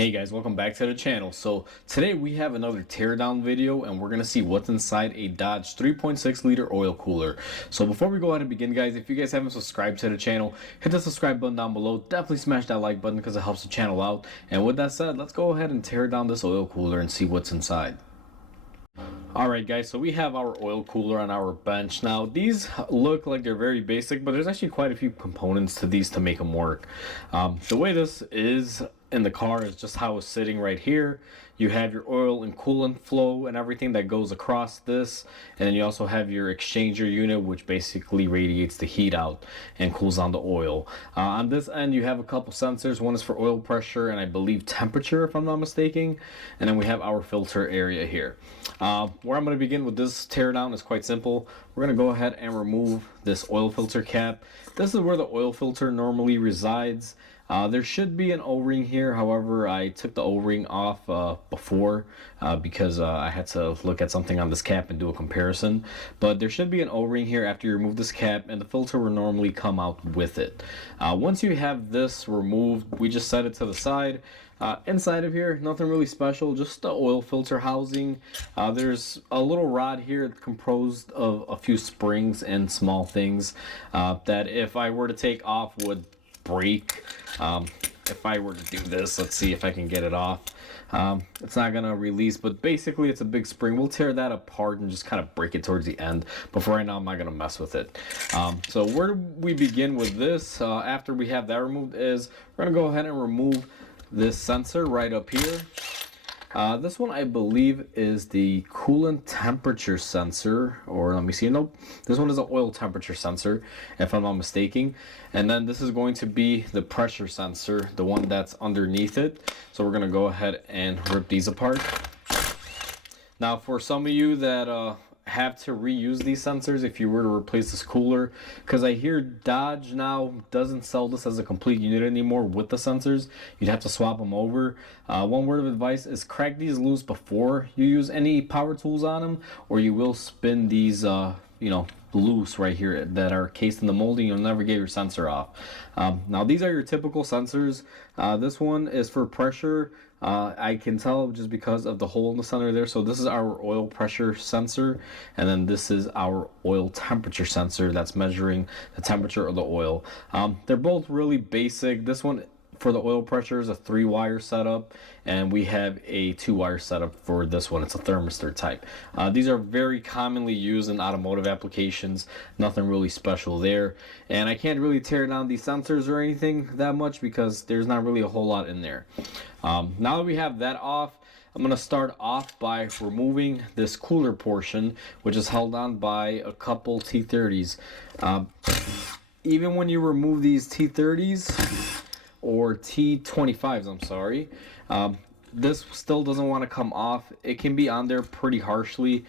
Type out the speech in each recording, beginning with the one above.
Hey guys, welcome back to the channel. So today we have another teardown video and we're going to see what's inside a Dodge 3.6 liter oil cooler. So before we go ahead and begin guys, if you guys haven't subscribed to the channel, hit the subscribe button down below. Definitely smash that like button because it helps the channel out. And with that said, let's go ahead and tear down this oil cooler and see what's inside. Alright guys, so we have our oil cooler on our bench. Now these look like they're very basic, but there's actually quite a few components to these to make them work. The way this is in the car is just how it's sitting right here. You have your oil and coolant flow and everything that goes across this, and then you also have your exchanger unit, which basically radiates the heat out and cools down the oil. On this end you have a couple sensors. One is for oil pressure and I believe temperature, if I'm not mistaken, and then we have our filter area here. Where I'm going to begin with this teardown is quite simple. We're going to go ahead and remove this oil filter cap. This is where the oil filter normally resides. There should be an O-ring here. However, I took the O-ring off before because I had to look at something on this cap and do a comparison. But there should be an O-ring here after you remove this cap, and the filter will normally come out with it. Once you have this removed, we just set it to the side. Inside of here, nothing really special, just the oil filter housing. There's a little rod here composed of a few springs and small things that if I were to take off would break. If I were to do this, let's see if I can get it off. It's not gonna release, but basically it's a big spring. We'll tear that apart and just kind of break it towards the end, but for right now I'm not gonna mess with it. So where do we begin with this after we have that removed is we're gonna go ahead and remove this sensor right up here. This one I believe is the coolant temperature sensor, or let me see, nope, this one is an oil temperature sensor if I'm not mistaken, and then this is going to be the pressure sensor, the one that's underneath it. So we're going to go ahead and rip these apart. Now for some of you that have to reuse these sensors if you were to replace this cooler, because I hear Dodge now doesn't sell this as a complete unit anymore with the sensors. You'd have to swap them over. One word of advice is crack these loose before you use any power tools on them, or you will spin these loose right here that are cased in the molding. You'll never get your sensor off. Now these are your typical sensors. This one is for pressure. I can tell just because of the hole in the center there. So this is our oil pressure sensor, and then this is our oil temperature sensor that's measuring the temperature of the oil. They're both really basic. This one for the oil pressure is a 3-wire setup, and we have a 2-wire setup for this one. It's a thermistor type. These are very commonly used in automotive applications. Nothing really special there, and I can't really tear down these sensors or anything that much because there's not really a whole lot in there. Now that we have that off, I'm going to start off by removing this cooler portion, which is held on by a couple T30s. Even when you remove these T30s, or T25s, I'm sorry, this still doesn't want to come off. It can be on there pretty harshly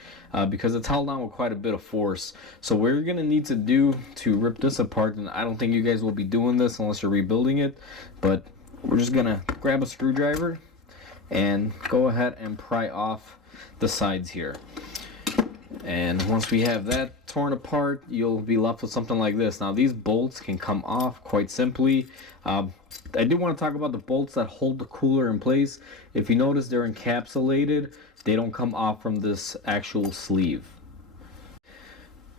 because it's held on with quite a bit of force. So what you're gonna need to do to rip this apart, and I don't think you guys will be doing this unless you're rebuilding it, but we're just gonna grab a screwdriver and go ahead and pry off the sides here. And once we have that torn apart, you'll be left with something like this. Now these bolts can come off quite simply. I do want to talk about the bolts that hold the cooler in place. If you notice, they're encapsulated. They don't come off from this actual sleeve.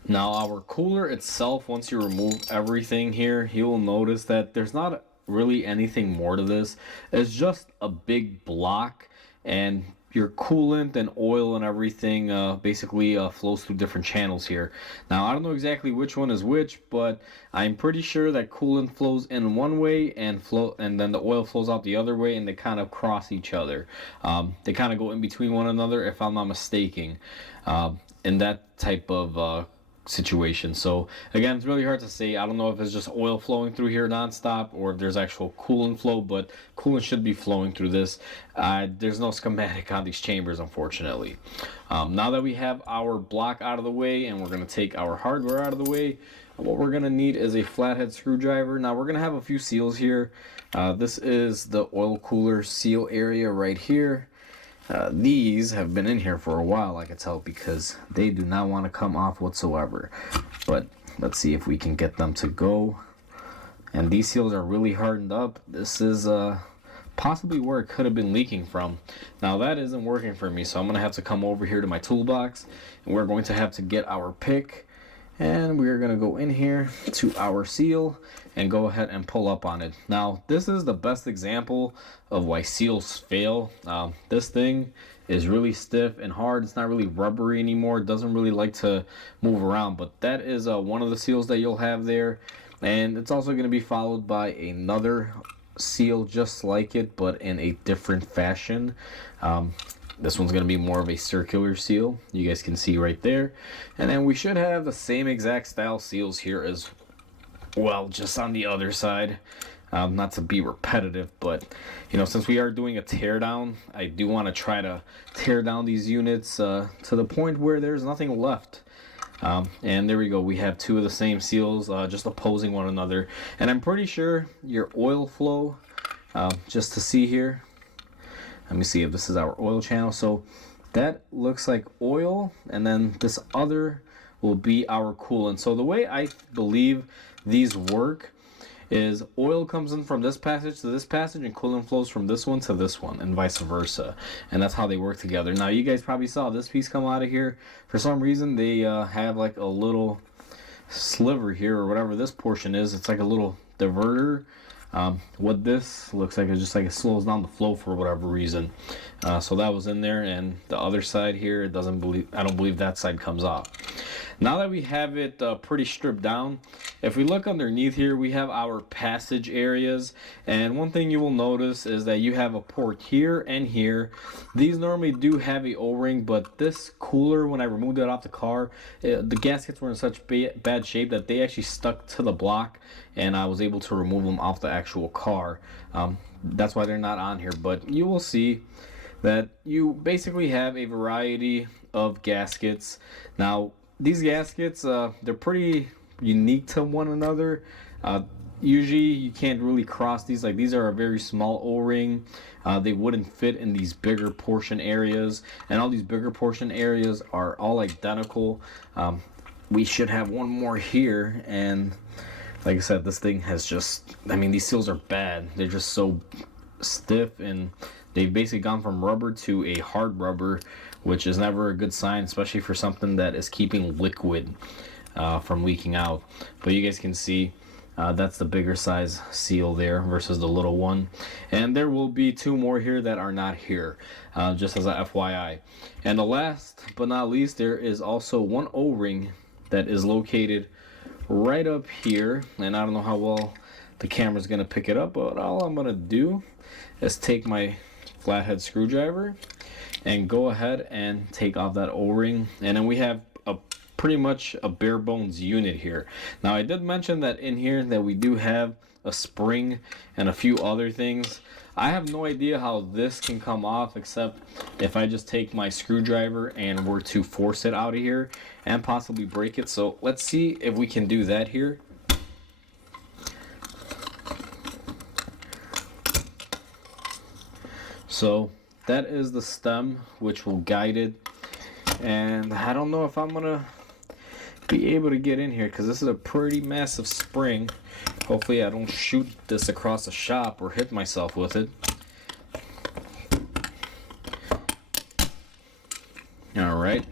Now our cooler itself, once you remove everything here, you will notice that there's not really anything more to this. It's just a big block, and your coolant and oil and everything basically flows through different channels here. Now I don't know exactly which one is which, but I'm pretty sure that coolant flows in one way and then the oil flows out the other way, and they kind of cross each other. They kind of go in between one another, if I'm not mistaken, in that type of situation. So again, it's really hard to say. I don't know if it's just oil flowing through here nonstop or if there's actual coolant flow, but coolant should be flowing through this. There's no schematic on these chambers, unfortunately. Now that we have our block out of the way and we're going to take our hardware out of the way, what we're going to need is a flathead screwdriver. Now we're going to have a few seals here. This is the oil cooler seal area right here. These have been in here for a while, I can tell, because they do not want to come off whatsoever. But let's see if we can get them to go. And these seals are really hardened up. This is possibly where it could have been leaking from. Now that isn't working for me, so I'm going to have to come over here to my toolbox, and we're going to have to get our pick, and we're going to go in here to our seal and go ahead and pull up on it. Now this is the best example of why seals fail. This thing is really stiff and hard. It's not really rubbery anymore. It doesn't really like to move around, but that is one of the seals that you'll have there. And it's also going to be followed by another seal just like it, but in a different fashion. This one's going to be more of a circular seal. You guys can see right there. And then we should have the same exact style seals here as well, just on the other side. Not to be repetitive, but since we are doing a teardown, I do want to try to tear down these units to the point where there's nothing left. And there we go, we have two of the same seals just opposing one another. And I'm pretty sure your oil flow, just to see here, let me see if this is our oil channel. So that looks like oil, and then this other will be our coolant. So the way I believe these work is oil comes in from this passage to this passage, and coolant flows from this one to this one, and vice versa. And that's how they work together. Now you guys probably saw this piece come out of here. For some reason they have like a little sliver here, or whatever this portion is. It's like a little diverter. What this looks like is just like it slows down the flow for whatever reason. So that was in there, and the other side here, I don't believe that side comes off. Now that we have it pretty stripped down, if we look underneath here, we have our passage areas. And one thing you will notice is that you have a port here and here. These normally do have a O-ring, but this cooler, when I removed it off the car, the gaskets were in such bad shape that they actually stuck to the block, and I was able to remove them off the actual car. That's why they're not on here, but you will see that you basically have a variety of gaskets. Now these gaskets, they're pretty unique to one another. Usually you can't really cross these. Like, these are a very small O-ring. They wouldn't fit in these bigger portion areas, and all these bigger portion areas are all identical. We should have one more here, and like I said, this thing has just, these seals are bad. They're just so stiff, and they've basically gone from rubber to a hard rubber, which is never a good sign, especially for something that is keeping liquid from leaking out. But you guys can see that's the bigger size seal there versus the little one. And there will be two more here that are not here, just as a FYI. And the last but not least, there is also one O-ring that is located right up here. And I don't know how well the camera's going to pick it up, but all I'm going to do is take my flathead screwdriver and go ahead and take off that O-ring, and then we have pretty much a bare bones unit here. Now I did mention that in here that we do have a spring and a few other things. I have no idea how this can come off, except if I just take my screwdriver and were to force it out of here and possibly break it. So let's see if we can do that here. So that is the stem which will guide it, and I don't know if I'm gonna be able to get in here because this is a pretty massive spring. Hopefully I don't shoot this across the shop or hit myself with it. Alright,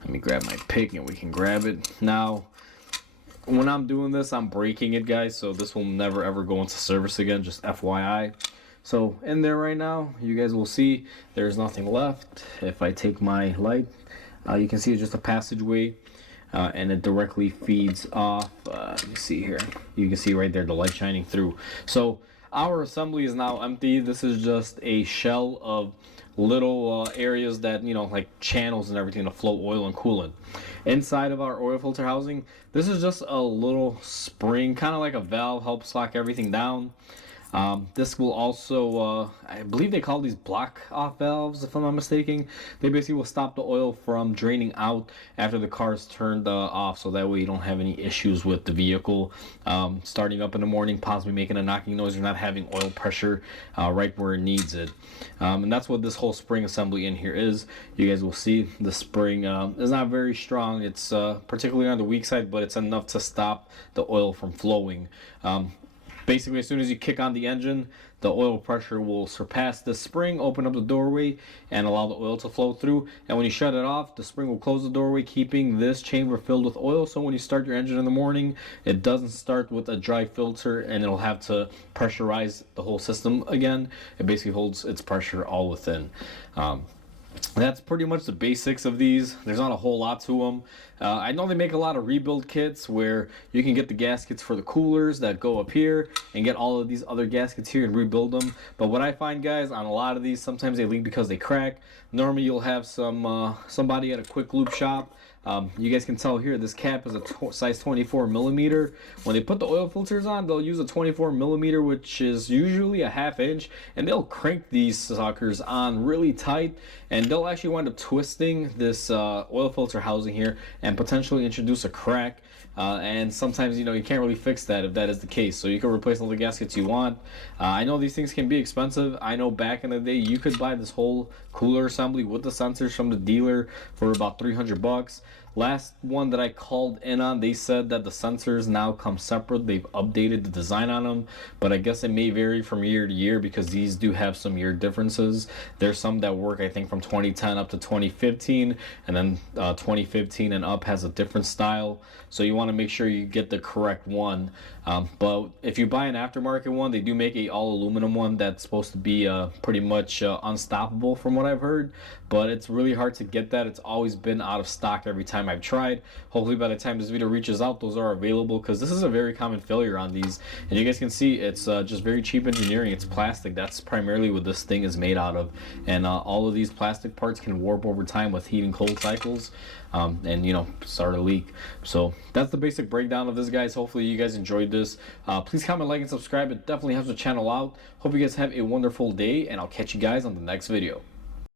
let me grab my pick and we can grab it. Now when I'm doing this, I'm breaking it, guys, so this will never ever go into service again, just FYI. So in there right now, you guys will see there's nothing left. If I take my light, you can see it's just a passageway, and it directly feeds off. Let me see here. You can see right there the light shining through. So our assembly is now empty. This is just a shell of little areas that, like channels and everything to flow oil and coolant. Inside of our oil filter housing, this is just a little spring, kind of like a valve, helps lock everything down. This will also, I believe they call these block off valves, if I'm not mistaken. They basically will stop the oil from draining out after the car is turned off, so that way you don't have any issues with the vehicle starting up in the morning, possibly making a knocking noise, or not having oil pressure right where it needs it. And that's what this whole spring assembly in here is. You guys will see the spring is not very strong. It's particularly on the weak side, but it's enough to stop the oil from flowing. Basically, as soon as you kick on the engine, the oil pressure will surpass the spring, open up the doorway, and allow the oil to flow through. And when you shut it off, the spring will close the doorway, keeping this chamber filled with oil. So when you start your engine in the morning, it doesn't start with a dry filter and it'll have to pressurize the whole system again. It basically holds its pressure all within. That's pretty much the basics of these. There's not a whole lot to them. I know they make a lot of rebuild kits where you can get the gaskets for the coolers that go up here and get all of these other gaskets here and rebuild them. But what I find, guys, on a lot of these, sometimes they leak because they crack. Normally you'll have somebody at a quick lube shop. You guys can tell here, this cap is a size 24 millimeter. When they put the oil filters on, they'll use a 24 millimeter, which is usually a ½ inch, and they'll crank these suckers on really tight, and they'll actually wind up twisting this oil filter housing here and potentially introduce a crack. And sometimes, you can't really fix that if that is the case. So you can replace all the gaskets you want. I know these things can be expensive. I know back in the day you could buy this whole cooler assembly with the sensors from the dealer for about 300 bucks. Last one that I called in on, they said that the sensors now come separate. They've updated the design on them, but I guess it may vary from year to year because these do have some year differences. There's some that work, I think, from 2010 up to 2015, and then 2015 and up has a different style. So you want to make sure you get the correct one. But if you buy an aftermarket one, they do make a all aluminum one that's supposed to be pretty much unstoppable from what I've heard. But it's really hard to get that. It's always been out of stock every time I've tried. Hopefully by the time this video reaches out, those are available, because this is a very common failure on these. And you guys can see it's just very cheap engineering. It's plastic. That's primarily what this thing is made out of. And all of these plastic parts can warp over time with heat and cold cycles. And start a leak. So that's the basic breakdown of this, guys. Hopefully you guys enjoyed this. Please comment, like, and subscribe. It definitely helps the channel out. Hope you guys have a wonderful day, and I'll catch you guys on the next video.